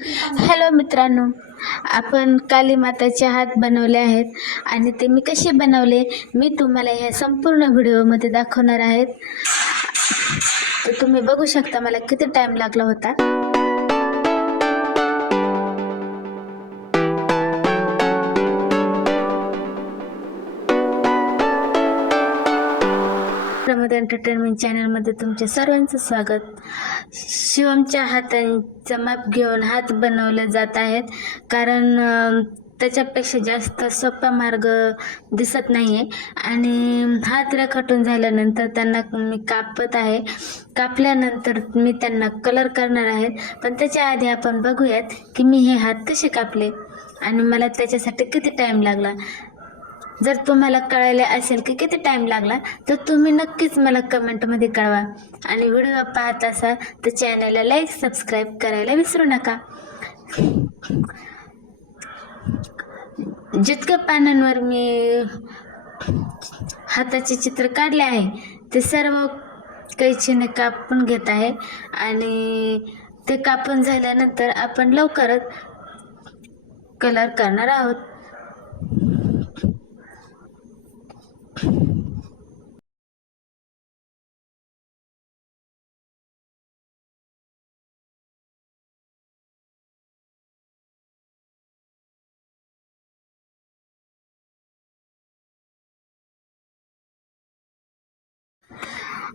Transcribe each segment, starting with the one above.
Hello मित्रांनो आपण काली माताचे हात बनवले आहेत आणि ते मी कसे बनवले मी तुम्हाला ह्या संपूर्ण व्हिडिओमध्ये दाखवणार आहेत. तर तुम्ही बघू शकता मला किती टाईम लागला होता. प्रमोद एंटरटेनमेंट चॅनलमध्ये तुमच्या सर्वांचं स्वागत. शिवमच्या हातांचा माप घेऊन हात बनवले जात आहेत. कारण त्याच्यापेक्षा जास्त सोपा मार्ग दिसत नाही आहे आणि हात रेखाटून झाल्यानंतर त्यांना मी कापत आहे. कापल्यानंतर मी त्यांना कलर करणार आहे. पण त्याच्या आधी आपण बघूयात की मी हे हात कसे कापले? आणि मला त्याच्यासाठी किती टाईम लागला? जर तुम्हाला कळायला असेल की किती टाईम लागला तर तुम्ही नक्कीच मला कमेंटमध्ये कळवा. आणि व्हिडिओ पाहत असाल तर चॅनलला लाईक सबस्क्राईब करायला विसरू नका. जितक्या पानांवर मी हाताचे चित्र काढले आहे ते सर्व कैचीने कापून घेत आहे. आणि ते कापून झाल्यानंतर आपण लवकरच कलर करणार आहोत.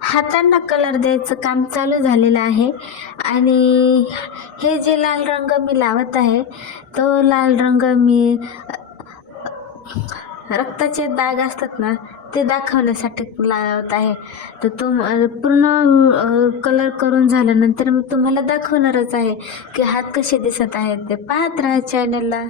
हातांना कलर द्यायचं काम चालू झालेलं आहे. आणि हे जे लाल रंग मी लावत आहे तो लाल रंग मी रक्ताचे दाग असतात ना ते दाखवण्यासाठी लावत आहे. तर तुम पूर्ण कलर करून झाल्यानंतर मी तुम्हाला दाखवणारच आहे की हात कसे दिसत आहेत ते. पाहत राहा चॅनलला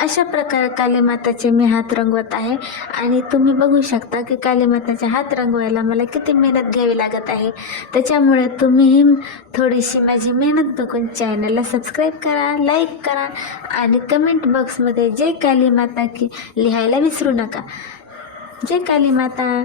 अशा प्रकारे कालीमाताचे मी हात रंगवत आहे. आणि तुम्ही बघू शकता की कालीमाताचे हात रंगवायला मला किती मेहनत घ्यावी लागत आहे. त्याच्यामुळे तुम्हीही थोडीशी माझी मेहनत बघून चॅनलला सबस्क्राईब करा लाईक करा आणि कमेंट बॉक्समध्ये जय कालीमाता की लिहायला विसरू नका. जय कालीमाता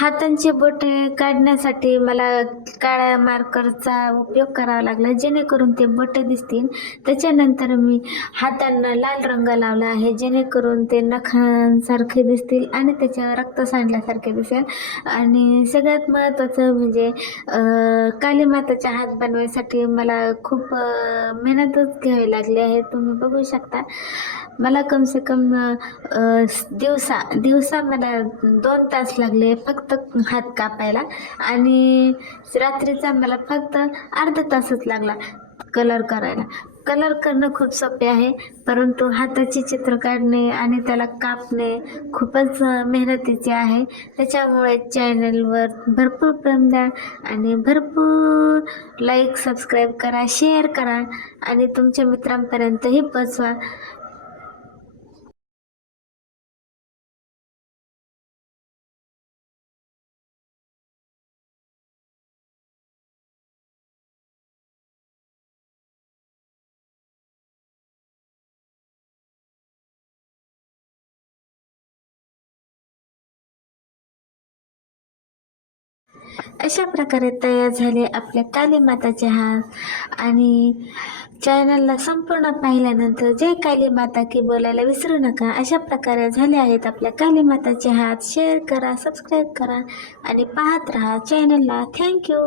हातांचे बोटे काढण्यासाठी मला काळ्या मार्करचा उपयोग करावा लागला जेणेकरून ते बटे दिसतील. त्याच्यानंतर मी हातांना लाल रंग लावला आहे जेणेकरून ते नखांसारखे दिसतील आणि त्याच्यावर रक्त सांडल्यासारखे दिसेल. आणि सगळ्यात महत्त्वाचं म्हणजे काली कालीमाताच्या हात बनवायसाठी मला खूप मेहनतच घ्यावी लागली आहे. तुम्ही बघू शकता. मला कम से कम दिवसा दिवसा मला दोन तास लागले. फक्त फक्त हात कापायला. आणि रात्रीचा मला फक्त अर्धा तासच लागला कलर करायला. कलर करणं खूप सोपे आहे परंतु हाताची चित्र काढणे आणि त्याला कापणे खूपच मेहनतीचे आहे. त्याच्यामुळे चॅनलवर भरपूर प्रेम द्या आणि भरपूर लाईक सबस्क्राईब करा शेअर करा आणि तुमच्या मित्रांपर्यंतही पोचवा. अशा प्रकारे तयार झाले आपल्या कालीमाताचे हात आणि चॅनलला संपूर्ण पाहिल्यानंतर जय काली माता की बोलायला विसरू नका. अशा प्रकारे झाले आहेत आपल्या कालीमाताचे हात शेअर करा सबस्क्राईब करा आणि पाहत राहा चॅनलला. थँक्यू